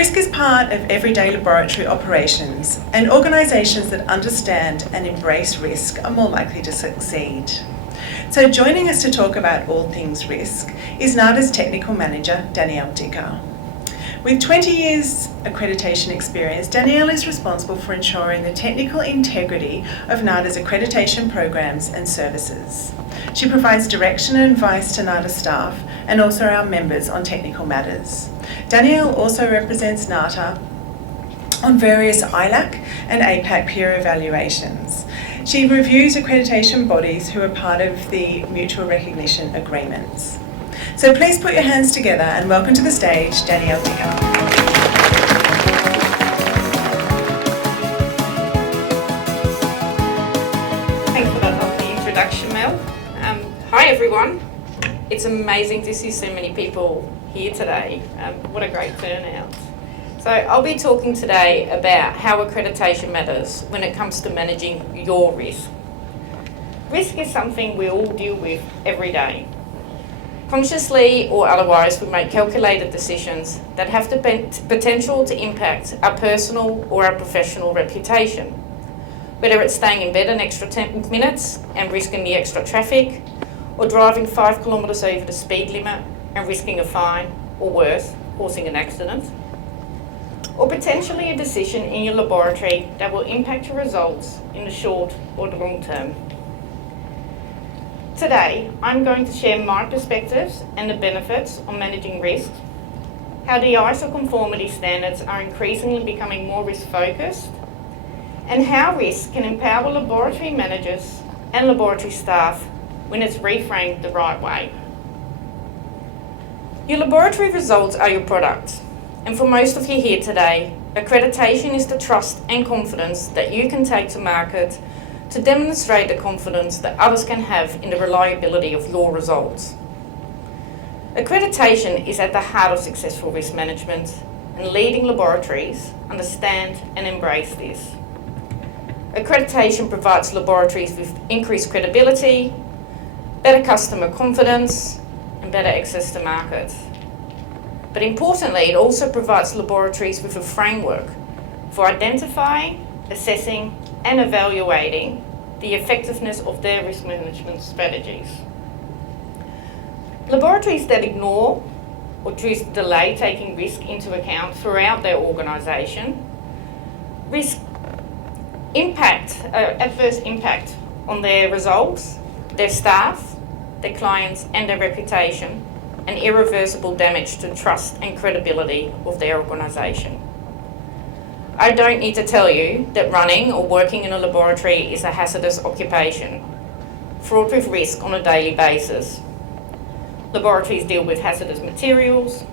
Risk is part of everyday laboratory operations, and organisations that understand and embrace risk are more likely to succeed. So joining us to talk about all things risk is NATA's Technical Manager, Danielle. With 20 years accreditation experience, Danielle is responsible for ensuring the technical integrity of NATA's accreditation programs and services. She provides direction and advice to NATA staff and also our members on technical matters. Danielle also represents NATA on various ILAC and APAC peer evaluations. She reviews accreditation bodies who are part of the mutual recognition agreements. So please put your hands together and welcome to the stage, Danielle Dicker. Thanks for that lovely introduction, Mel. Hi everyone. It's amazing to see so many people here today. What a great turnout. So I'll be talking today about how accreditation matters when it comes to managing your risk. Risk is something we all deal with every day. Consciously or otherwise, we make calculated decisions that have the potential to impact our personal or our professional reputation. Whether it's staying in bed an extra 10 minutes and risking the extra traffic, or driving 5 kilometres over the speed limit and risking a fine, or worse, causing an accident. Or potentially a decision in your laboratory that will impact your results in the short or the long term. Today, I'm going to share my perspectives and the benefits on managing risk, how the ISO conformity standards are increasingly becoming more risk-focused, and how risk can empower laboratory managers and laboratory staff when it's reframed the right way. Your laboratory results are your product, and for most of you here today, accreditation is the trust and confidence that you can take to market to demonstrate the confidence that others can have in the reliability of your results. Accreditation is at the heart of successful risk management, and leading laboratories understand and embrace this. Accreditation provides laboratories with increased credibility, better customer confidence, and better access to markets. But importantly, it also provides laboratories with a framework for identifying, assessing, and evaluating the effectiveness of their risk management strategies. Laboratories that ignore or choose to delay taking risk into account throughout their organisation risk adverse impact on their results, their staff, their clients, and their reputation, and irreversible damage to trust and credibility of their organisation. I don't need to tell you that running or working in a laboratory is a hazardous occupation, fraught with risk on a daily basis. Laboratories deal with hazardous materials,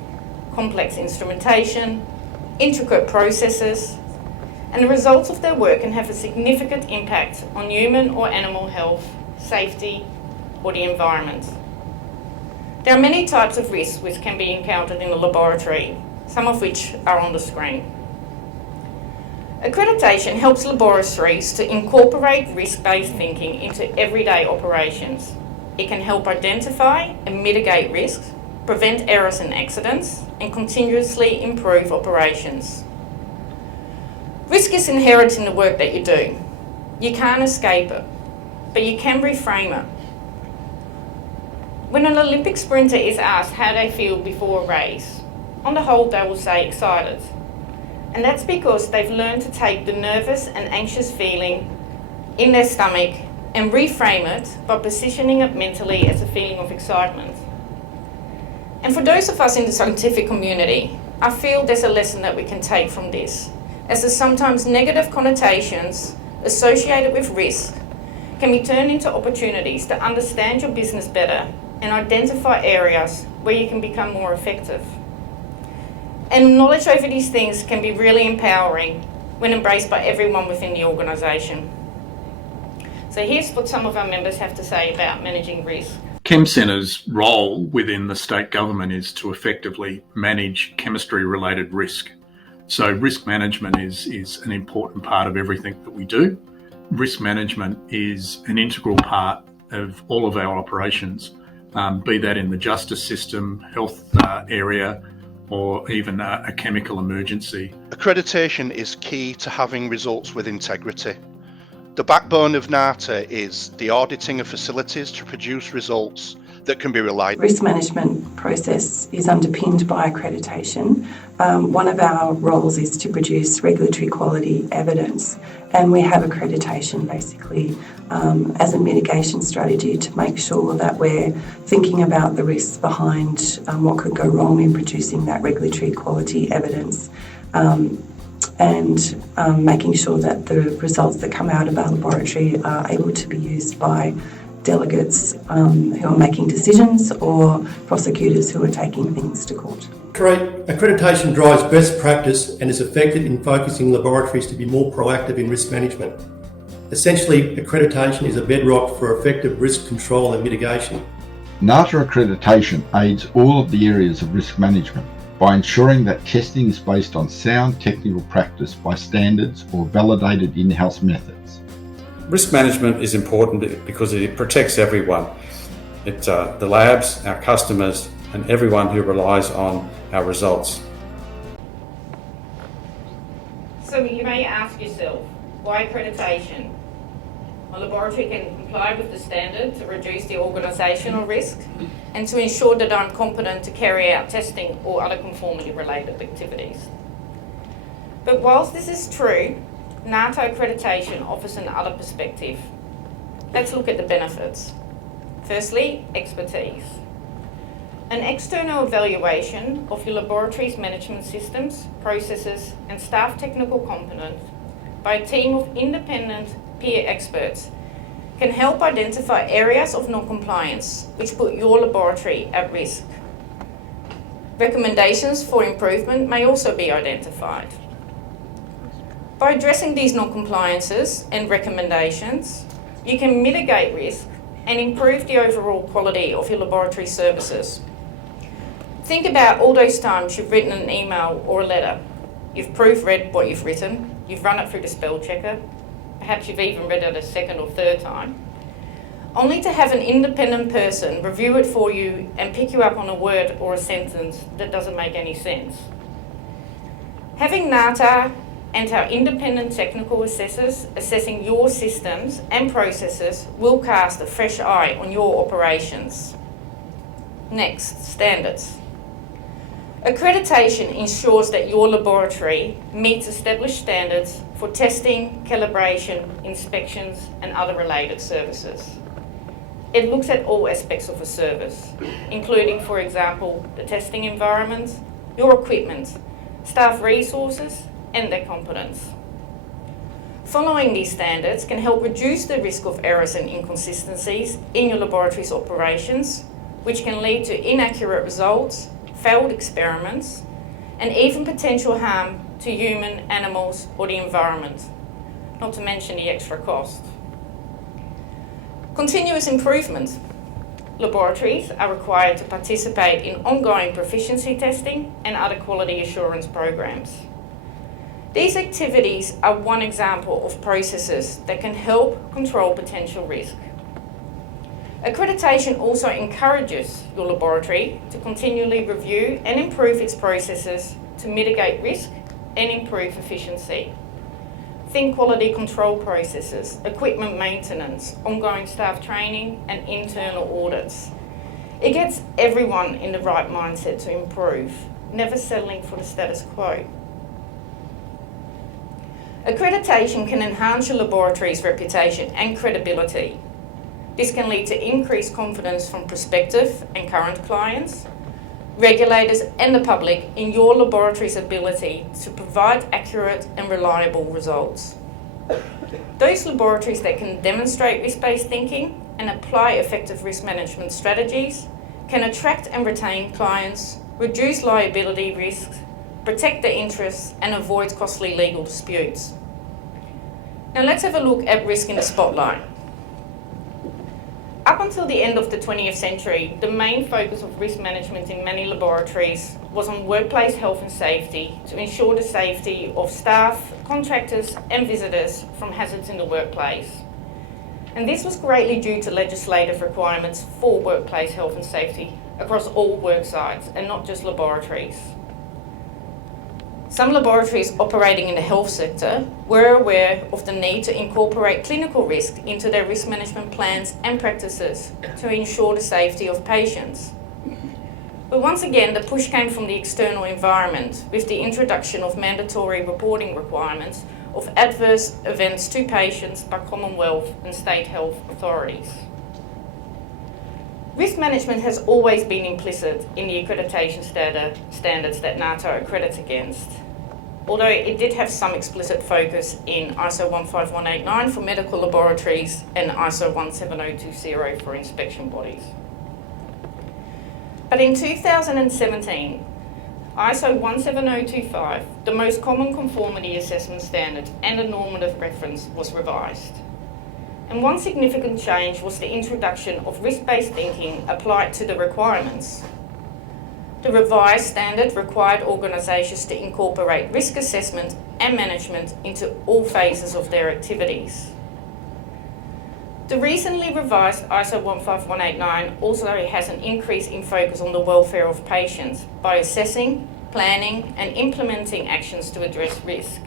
complex instrumentation, intricate processes, and the results of their work can have a significant impact on human or animal health, safety, or the environment. There are many types of risks which can be encountered in a laboratory, some of which are on the screen. Accreditation helps laboratories to incorporate risk-based thinking into everyday operations. It can help identify and mitigate risks, prevent errors and accidents, and continuously improve operations. Risk is inherent in the work that you do. You can't escape it, but you can reframe it. When an Olympic sprinter is asked how they feel before a race, on the whole they will say excited. And that's because they've learned to take the nervous and anxious feeling in their stomach and reframe it by positioning it mentally as a feeling of excitement. And for those of us in the scientific community, I feel there's a lesson that we can take from this, as the sometimes negative connotations associated with risk can be turned into opportunities to understand your business better and identify areas where you can become more effective. And knowledge over these things can be really empowering when embraced by everyone within the organisation. So here's what some of our members have to say about managing risk. Chem Centre's role within the state government is to effectively manage chemistry-related risk. So risk management is an important part of everything that we do. Risk management is an integral part of all of our operations, be that in the justice system, health area, or even a chemical emergency. Accreditation is key to having results with integrity. The backbone of NATA is the auditing of facilities to produce results that can be relied on. Risk management process is underpinned by accreditation. One of our roles is to produce regulatory quality evidence, and we have accreditation basically as a mitigation strategy to make sure that we're thinking about the risks behind what could go wrong in producing that regulatory quality evidence. And making sure that the results that come out of our laboratory are able to be used by delegates who are making decisions or prosecutors who are taking things to court. Accreditation drives best practice and is effective in focusing laboratories to be more proactive in risk management. Essentially, accreditation is a bedrock for effective risk control and mitigation. NATA accreditation aids all of the areas of risk management by ensuring that testing is based on sound technical practice by standards or validated in-house methods. Risk management is important because it protects everyone. The labs, our customers, and everyone who relies on our results. So you may ask yourself, why accreditation? A laboratory can comply with the standard to reduce the organisational risk and to ensure that I'm competent to carry out testing or other conformity-related activities. But whilst this is true, NATA accreditation offers another perspective. Let's look at the benefits. Firstly, expertise. An external evaluation of your laboratory's management systems, processes and staff technical competence by a team of independent peer experts can help identify areas of non-compliance which put your laboratory at risk. Recommendations for improvement may also be identified. By addressing these non-compliances and recommendations, you can mitigate risk and improve the overall quality of your laboratory services. Think about all those times you've written an email or a letter. You've proofread what you've written, you've run it through the spell checker, perhaps you've even read it a second or third time, only to have an independent person review it for you and pick you up on a word or a sentence that doesn't make any sense. Having NATA and our independent technical assessors assessing your systems and processes will cast a fresh eye on your operations. Next, standards. Accreditation ensures that your laboratory meets established standards for testing, calibration, inspections, and other related services. It looks at all aspects of a service, including, for example, the testing environment, your equipment, staff resources, and their competence. Following these standards can help reduce the risk of errors and inconsistencies in your laboratory's operations, which can lead to inaccurate results, failed experiments, and even potential harm to human, animals, or the environment, not to mention the extra cost. Continuous improvement. Laboratories are required to participate in ongoing proficiency testing and other quality assurance programs. These activities are one example of processes that can help control potential risk. Accreditation also encourages your laboratory to continually review and improve its processes to mitigate risk and improve efficiency. Think quality control processes, equipment maintenance, ongoing staff training, and internal audits. It gets everyone in the right mindset to improve, never settling for the status quo. Accreditation can enhance your laboratory's reputation and credibility. This can lead to increased confidence from prospective and current clients, regulators and the public in your laboratory's ability to provide accurate and reliable results. Those laboratories that can demonstrate risk-based thinking and apply effective risk management strategies can attract and retain clients, reduce liability risks, protect their interests and avoid costly legal disputes. Now let's have a look at risk in the spotlight. Up until the end of the 20th century, the main focus of risk management in many laboratories was on workplace health and safety to ensure the safety of staff, contractors and visitors from hazards in the workplace. And this was greatly due to legislative requirements for workplace health and safety across all work sites and not just laboratories. Some laboratories operating in the health sector were aware of the need to incorporate clinical risk into their risk management plans and practices to ensure the safety of patients. But once again, the push came from the external environment with the introduction of mandatory reporting requirements of adverse events to patients by Commonwealth and state health authorities. Risk management has always been implicit in the accreditation standards that NATA accredits against, although it did have some explicit focus in ISO 15189 for medical laboratories and ISO 17020 for inspection bodies. But in 2017, ISO 17025, the most common conformity assessment standard and a normative reference, was revised. And one significant change was the introduction of risk-based thinking applied to the requirements. The revised standard required organisations to incorporate risk assessment and management into all phases of their activities. The recently revised ISO 15189 also has an increase in focus on the welfare of patients by assessing, planning and implementing actions to address risk.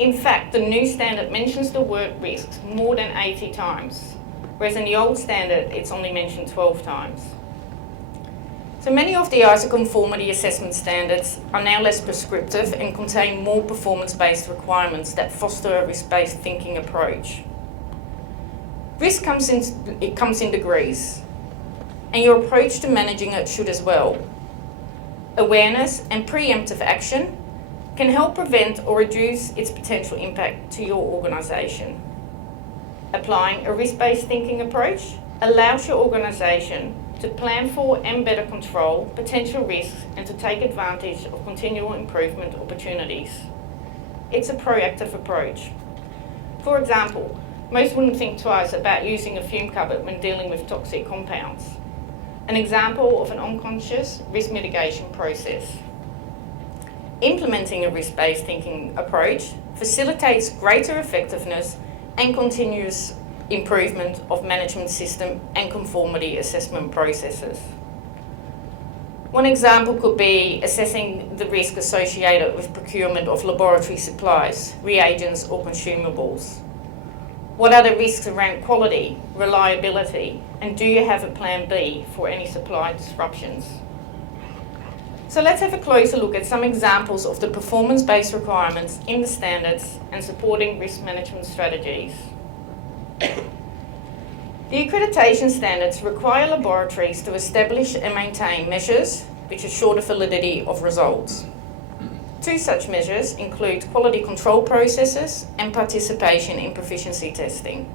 In fact, the new standard mentions the word risks more than 80 times, whereas in the old standard it's only mentioned 12 times. So many of the ISO conformity assessment standards are now less prescriptive and contain more performance-based requirements that foster a risk-based thinking approach. Risk comes in degrees, and your approach to managing it should as well. Awareness and preemptive action can help prevent or reduce its potential impact to your organisation. Applying a risk-based thinking approach allows your organisation to plan for and better control potential risks and to take advantage of continual improvement opportunities. It's a proactive approach. For example, most wouldn't think twice about using a fume cupboard when dealing with toxic compounds. An example of an unconscious risk mitigation process. Implementing a risk-based thinking approach facilitates greater effectiveness and continuous improvement of management system and conformity assessment processes. One example could be assessing the risk associated with procurement of laboratory supplies, reagents or consumables. What are the risks around quality, reliability, and do you have a plan B for any supply disruptions? So let's have a closer look at some examples of the performance-based requirements in the standards and supporting risk management strategies. The accreditation standards require laboratories to establish and maintain measures which assure the validity of results. Two such measures include quality control processes and participation in proficiency testing.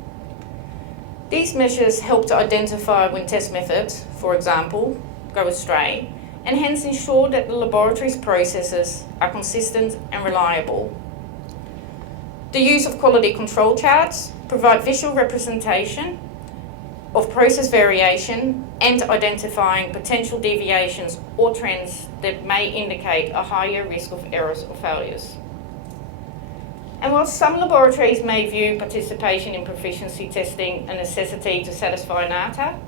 These measures help to identify when test methods, for example, go astray, and hence ensure that the laboratory's processes are consistent and reliable. The use of quality control charts provide visual representation of process variation and identifying potential deviations or trends that may indicate a higher risk of errors or failures. And while some laboratories may view participation in proficiency testing a necessity to satisfy NATA,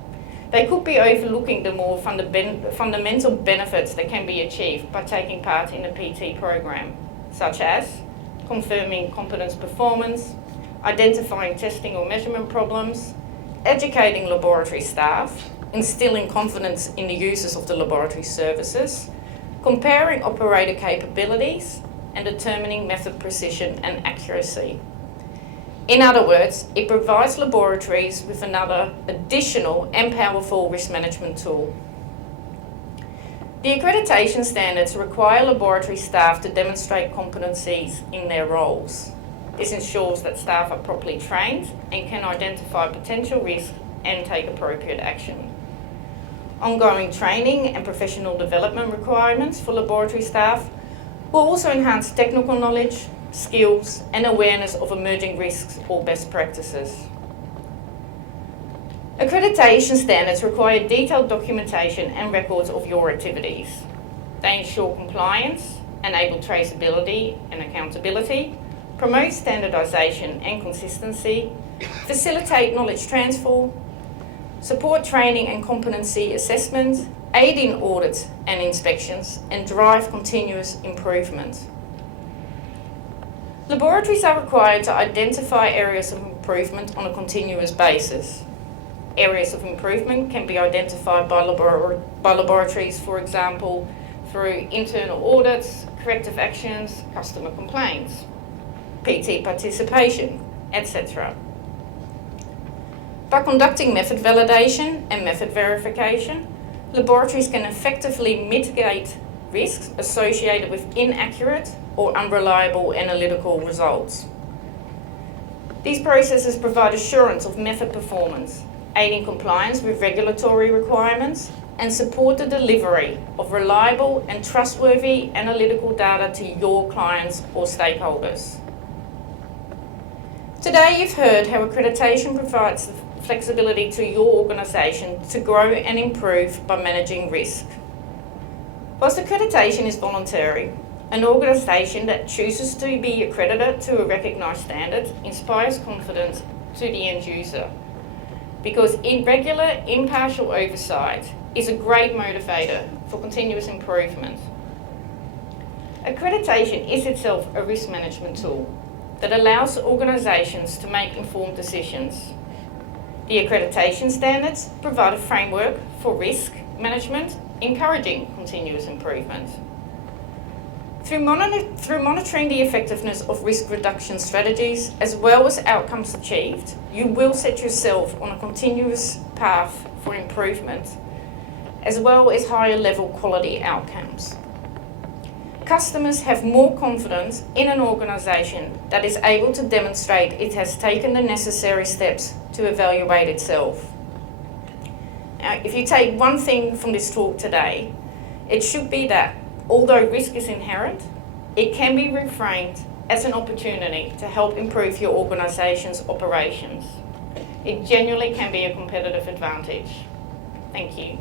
they could be overlooking the more fundamental benefits that can be achieved by taking part in a PT program, such as confirming competence performance, identifying testing or measurement problems, educating laboratory staff, instilling confidence in the users of the laboratory services, comparing operator capabilities, and determining method precision and accuracy. In other words, it provides laboratories with another additional and powerful risk management tool. The accreditation standards require laboratory staff to demonstrate competencies in their roles. This ensures that staff are properly trained and can identify potential risks and take appropriate action. Ongoing training and professional development requirements for laboratory staff will also enhance technical knowledge, skills, and awareness of emerging risks or best practices. Accreditation standards require detailed documentation and records of your activities. They ensure compliance, enable traceability and accountability, promote standardisation and consistency, facilitate knowledge transfer, support training and competency assessment, aid in audits and inspections, and drive continuous improvement. Laboratories are required to identify areas of improvement on a continuous basis. Areas of improvement can be identified by laboratories, for example, through internal audits, corrective actions, customer complaints, PT participation, etc. By conducting method validation and method verification, laboratories can effectively mitigate risks associated with inaccurate or unreliable analytical results. These processes provide assurance of method performance, aiding compliance with regulatory requirements, and support the delivery of reliable and trustworthy analytical data to your clients or stakeholders. Today you've heard how accreditation provides the flexibility to your organisation to grow and improve by managing risk. Whilst accreditation is voluntary, an organisation that chooses to be accredited to a recognised standard inspires confidence to the end user, because regular, impartial oversight is a great motivator for continuous improvement. Accreditation is itself a risk management tool that allows organisations to make informed decisions. The accreditation standards provide a framework for risk management, encouraging continuous improvement. Through monitoring the effectiveness of risk reduction strategies as well as outcomes achieved, you will set yourself on a continuous path for improvement, as well as higher level quality outcomes. Customers have more confidence in an organisation that is able to demonstrate it has taken the necessary steps to evaluate itself. Now, if you take one thing from this talk today, it should be that although risk is inherent, it can be reframed as an opportunity to help improve your organisation's operations. It genuinely can be a competitive advantage. Thank you.